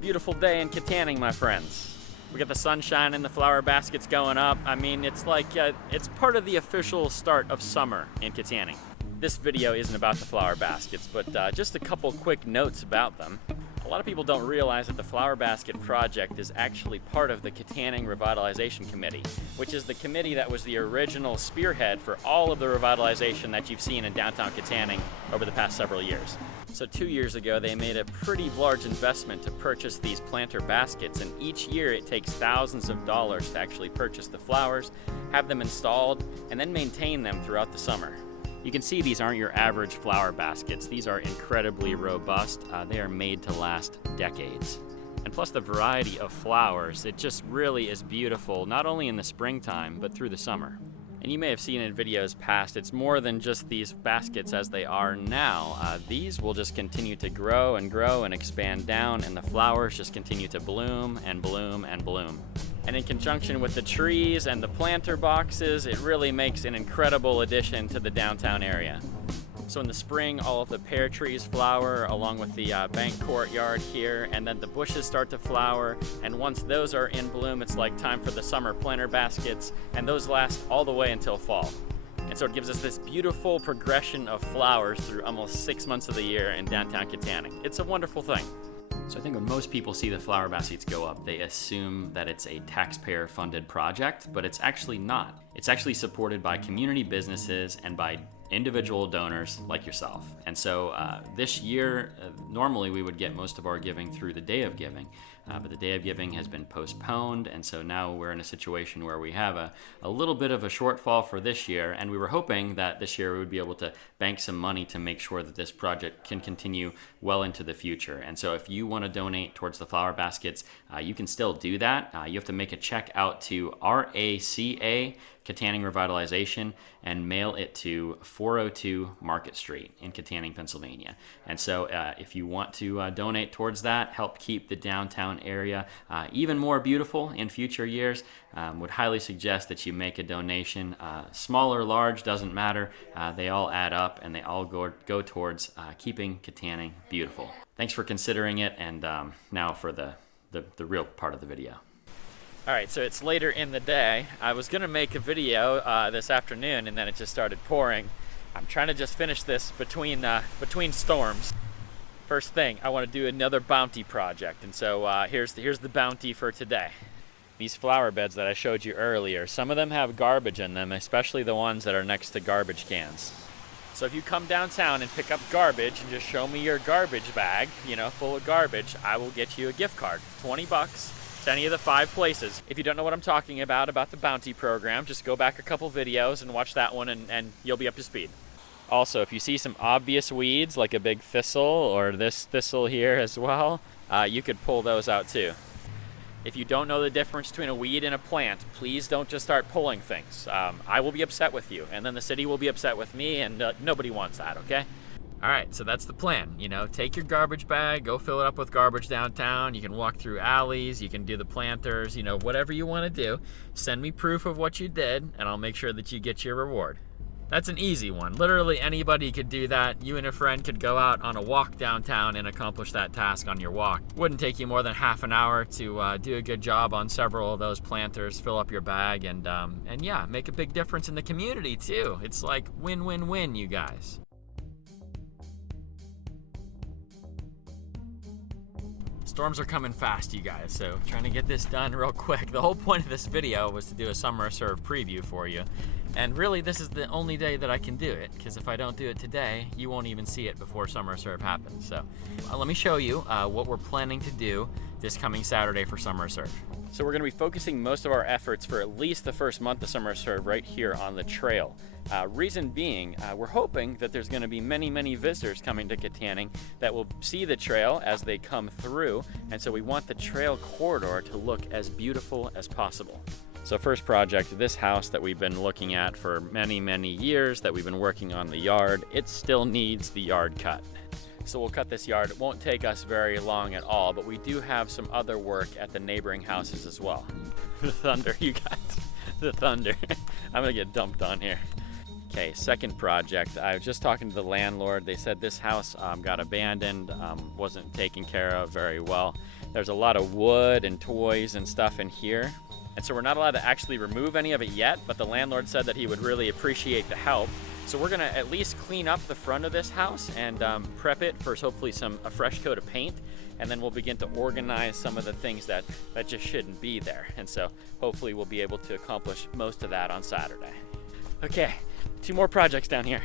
Beautiful day in Kittanning, my friends. We got the sunshine and the flower baskets going up. I mean, it's like, it's part of the official start of summer in Kittanning. This video isn't about the flower baskets, but just a couple quick notes about them. A lot of people don't realize that the Flower Basket Project is actually part of the Kittanning Revitalization Committee, which is the committee that was the original spearhead for all of the revitalization that you've seen in downtown Kittanning over the past several years. So 2 years ago, they made a pretty large investment to purchase these planter baskets, and each year it takes thousands of dollars to actually purchase the flowers, have them installed, and then maintain them throughout the summer. You can see these aren't your average flower baskets. These are incredibly robust. They are made to last decades. And plus the variety of flowers, it just really is beautiful, not only in the springtime, but through the summer. And you may have seen in videos past, it's more than just these baskets as they are now. These will just continue to grow and expand down, and the flowers just continue to bloom and bloom and bloom. And in conjunction with the trees and the planter boxes, it really makes an incredible addition to the downtown area. So in the spring, all of the pear trees flower along with the bank courtyard here, and then the bushes start to flower, and once those are in bloom, it's like time for the summer planter baskets, and those last all the way until fall. And so it gives us this beautiful progression of flowers through almost 6 months of the year in downtown Kittanning. It's a wonderful thing. So I think when most people see the flower baskets go up, they assume that it's a taxpayer-funded project, but it's actually not. It's actually supported by community businesses and by individual donors like yourself. And so this year, normally we would get most of our giving through the Day of Giving, but the Day of Giving has been postponed, and so now we're in a situation where we have a little bit of a shortfall for this year, and we were hoping that this year we would be able to bank some money to make sure that this project can continue well into the future. And so if you want to donate towards the flower baskets, you can still do that. You have to make a check out to RACA, Kittanning Revitalization, and mail it to 402 Market Street in Kittanning, Pennsylvania. And so if you want to donate towards that, help keep the downtown area even more beautiful in future years, would highly suggest that you make a donation. Small or large, doesn't matter. They all add up, and they all go towards keeping Kittanning beautiful. Thanks for considering it, and now for the real part of the video. Alright, so it's later in the day. I was going to make a video this afternoon, and then it just started pouring. I'm trying to just finish this between storms. First thing, I want to do another bounty project, and so here's the bounty for today. These flower beds that I showed you earlier, some of them have garbage in them, especially the ones that are next to garbage cans. So if you come downtown and pick up garbage and just show me your garbage bag, full of garbage, I will get you a gift card, $20. Any of the 5 places. If you don't know what I'm talking about the bounty program, just go back a couple videos and watch that one, and you'll be up to speed. Also, if you see some obvious weeds like a big thistle or this thistle here as well, you could pull those out too. If you don't know the difference between a weed and a plant, please don't just start pulling things. I will be upset with you, and then the city will be upset with me, and nobody wants that, okay? Alright, so that's the plan. Take your garbage bag, go fill it up with garbage downtown. You can walk through alleys, you can do the planters, whatever you want to do. Send me proof of what you did, and I'll make sure that you get your reward. That's an easy one. Literally anybody could do that. You and a friend could go out on a walk downtown and accomplish that task on your walk. Wouldn't take you more than half an hour to do a good job on several of those planters, fill up your bag, and yeah, make a big difference in the community too. It's like win-win-win, you guys. Storms are coming fast, you guys, so trying to get this done real quick. The whole point of this video was to do a Summer Serve preview for you. And really, this is the only day that I can do it, because if I don't do it today, you won't even see it before Summer Serve happens. So let me show you what we're planning to do this coming Saturday for Summer Serve. So we're going to be focusing most of our efforts for at least the first month of Summer Serve right here on the trail. Reason being, we're hoping that there's going to be many visitors coming to Kittanning that will see the trail as they come through, and so we want the trail corridor to look as beautiful as possible. So first project, this house that we've been looking at for many years, that we've been working on the yard, it still needs the yard cut. So we'll cut this yard. It won't take us very long at all, but we do have some other work at the neighboring houses as well. The thunder, you guys, the thunder. I'm gonna get dumped on here. Okay, second project. I was just talking to the landlord. They said this house got abandoned, wasn't taken care of very well. There's a lot of wood and toys and stuff in here. And so we're not allowed to actually remove any of it yet, but the landlord said that he would really appreciate the help. So we're gonna at least clean up the front of this house and prep it for hopefully a fresh coat of paint. And then we'll begin to organize some of the things that just shouldn't be there. And so hopefully we'll be able to accomplish most of that on Saturday. Okay, 2 more projects down here.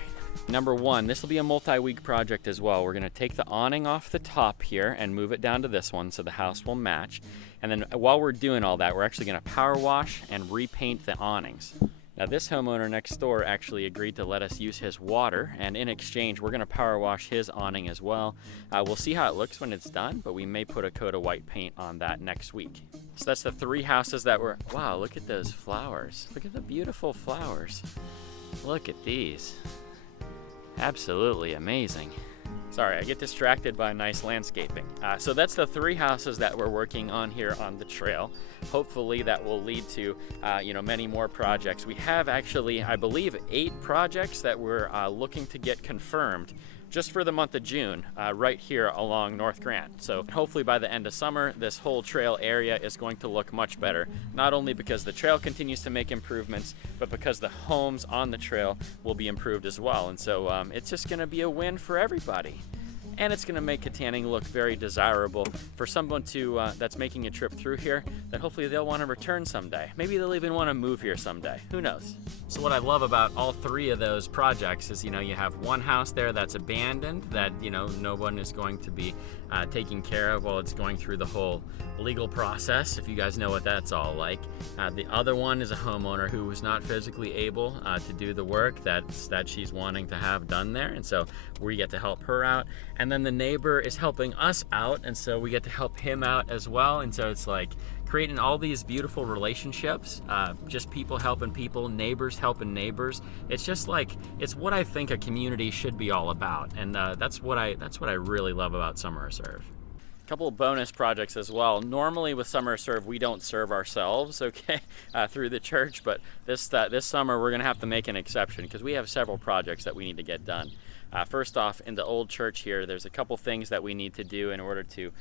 Number 1, this will be a multi-week project as well. We're gonna take the awning off the top here and move it down to this one so the house will match. And then while we're doing all that, we're actually gonna power wash and repaint the awnings. Now this homeowner next door actually agreed to let us use his water, and in exchange we're gonna power wash his awning as well. We'll see how it looks when it's done, but we may put a coat of white paint on that next week. So that's the 3 houses that were, wow, look at those flowers. Look at the beautiful flowers. Look at these. Absolutely amazing. Sorry, I get distracted by nice landscaping. So that's the 3 houses that we're working on here on the trail. Hopefully that will lead to many more projects. We have actually, I believe, 8 projects that we're looking to get confirmed just for the month of June, right here along North Grant. So hopefully by the end of summer, this whole trail area is going to look much better, not only because the trail continues to make improvements, but because the homes on the trail will be improved as well. And so it's just gonna be a win for everybody. And it's gonna make Kittanning look very desirable for someone that's making a trip through here, that hopefully they'll wanna return someday. Maybe they'll even wanna move here someday, who knows? So what I love about all 3 of those projects is, you have one house there that's abandoned that, no one is going to be taking care of while it's going through the whole legal process, if you guys know what that's all like. The other one is a homeowner who was not physically able to do the work that she's wanting to have done there, and so we get to help her out. And then the neighbor is helping us out, and so we get to help him out as well. And so it's like creating all these beautiful relationships, just people helping people, neighbors helping neighbors. It's just like, it's what I think a community should be all about, and that's what I really love about Summer Serve. A couple of bonus projects as well. Normally with Summer Serve, we don't serve ourselves, okay, through the church, but this summer we're gonna have to make an exception because we have several projects that we need to get done. First off, in the old church here, there's a couple things that we need to do in order to,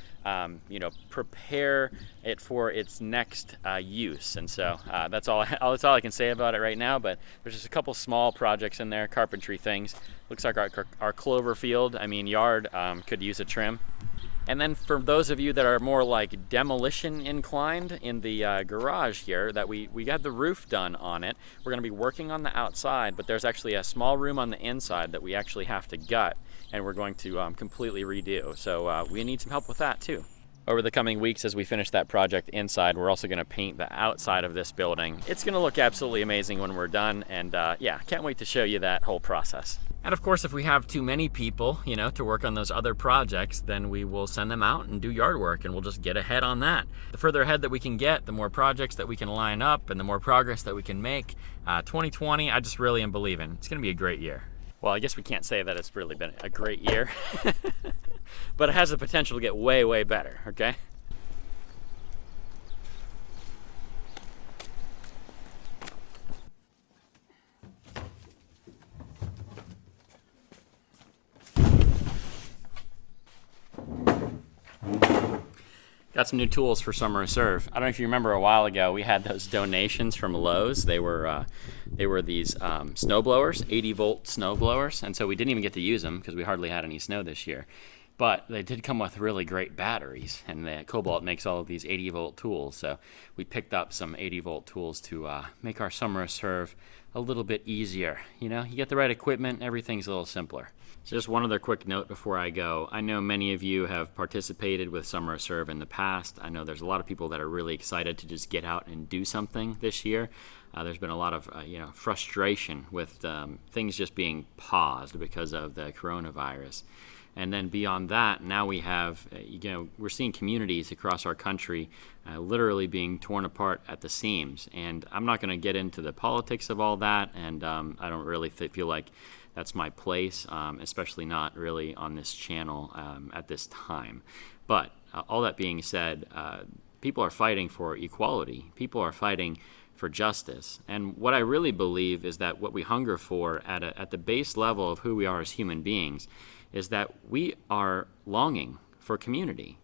prepare it for its next use. And so that's all I can say about it right now, but there's just a couple small projects in there, carpentry things. Looks like our clover field, yard, could use a trim. And then for those of you that are more like demolition inclined, in the garage here, that we got the roof done on it. We're gonna be working on the outside, but there's actually a small room on the inside that we actually have to gut, and we're going to completely redo. So we need some help with that too. Over the coming weeks, as we finish that project inside, we're also gonna paint the outside of this building. It's gonna look absolutely amazing when we're done, and yeah, can't wait to show you that whole process. And of course, if we have too many people, to work on those other projects, then we will send them out and do yard work, and we'll just get ahead on that. The further ahead that we can get, the more projects that we can line up, and the more progress that we can make. 2020, I just really am believing it's gonna be a great year. Well, I guess we can't say that it's really been a great year, but it has the potential to get way, way better, okay? Got some new tools for Summer Serve. I don't know if you remember a while ago, we had those donations from Lowe's. They were these snow blowers, 80-volt snow blowers, and so we didn't even get to use them because we hardly had any snow this year. But they did come with really great batteries, and Cobalt makes all of these 80-volt tools. So we picked up some 80-volt tools to make our Summer Serve a little bit easier. You get the right equipment, everything's a little simpler. So just one other quick note before I go. I know many of you have participated with Summer Serve in the past. I know there's a lot of people that are really excited to just get out and do something this year. There's been a lot of frustration with things just being paused because of the coronavirus. And then beyond that, now we have, we're seeing communities across our country literally being torn apart at the seams. And I'm not going to get into the politics of all that, and I don't really feel like that's my place, especially not really on this channel at this time. But all that being said, people are fighting for equality. People are fighting for justice. And what I really believe is that what we hunger for at the base level of who we are as human beings is that we are longing for community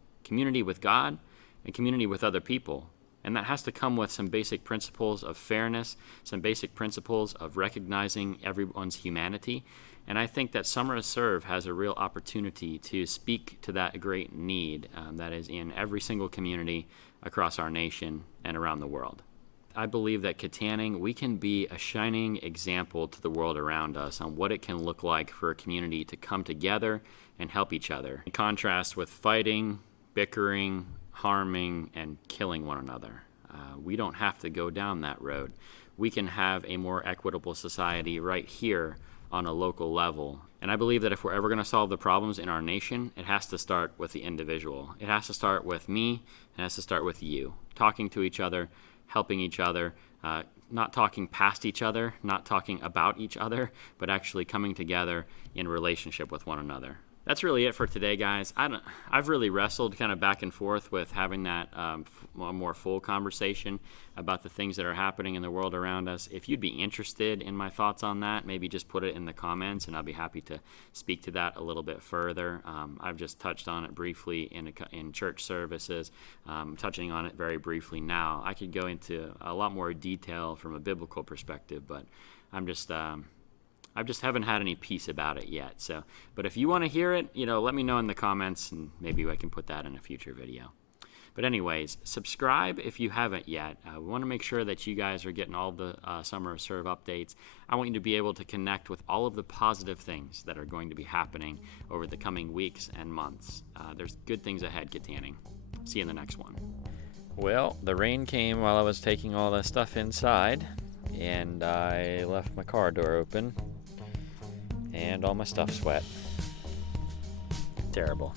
with God, and community with other people. And that has to come with some basic principles of fairness, some basic principles of recognizing everyone's humanity. And I think that Summer of Serve has a real opportunity to speak to that great need that is in every single community across our nation and around the world. I believe that Kittanning, we can be a shining example to the world around us on what it can look like for a community to come together and help each other, in contrast with fighting, bickering, harming, and killing one another. We don't have to go down that road. We can have a more equitable society right here on a local level. And I believe that if we're ever going to solve the problems in our nation, it has to start with the individual. It has to start with me. It has to start with you. Talking to each other, helping each other, not talking past each other, not talking about each other, but actually coming together in relationship with one another. That's really it for today, guys. I've really wrestled kind of back and forth with having that more full conversation about the things that are happening in the world around us. If you'd be interested in my thoughts on that, maybe just put it in the comments, and I'll be happy to speak to that a little bit further. I've just touched on it briefly in church services, touching on it very briefly now. I could go into a lot more detail from a biblical perspective, but I just haven't had any peace about it yet. So, but if you want to hear it, let me know in the comments, and maybe I can put that in a future video. But anyways, subscribe if you haven't yet. We want to make sure that you guys are getting all the Summer of Serve updates. I want you to be able to connect with all of the positive things that are going to be happening over the coming weeks and months. There's good things ahead, Kittanning. See you in the next one. Well, the rain came while I was taking all the stuff inside, and I left my car door open, and all my stuff's wet. Terrible.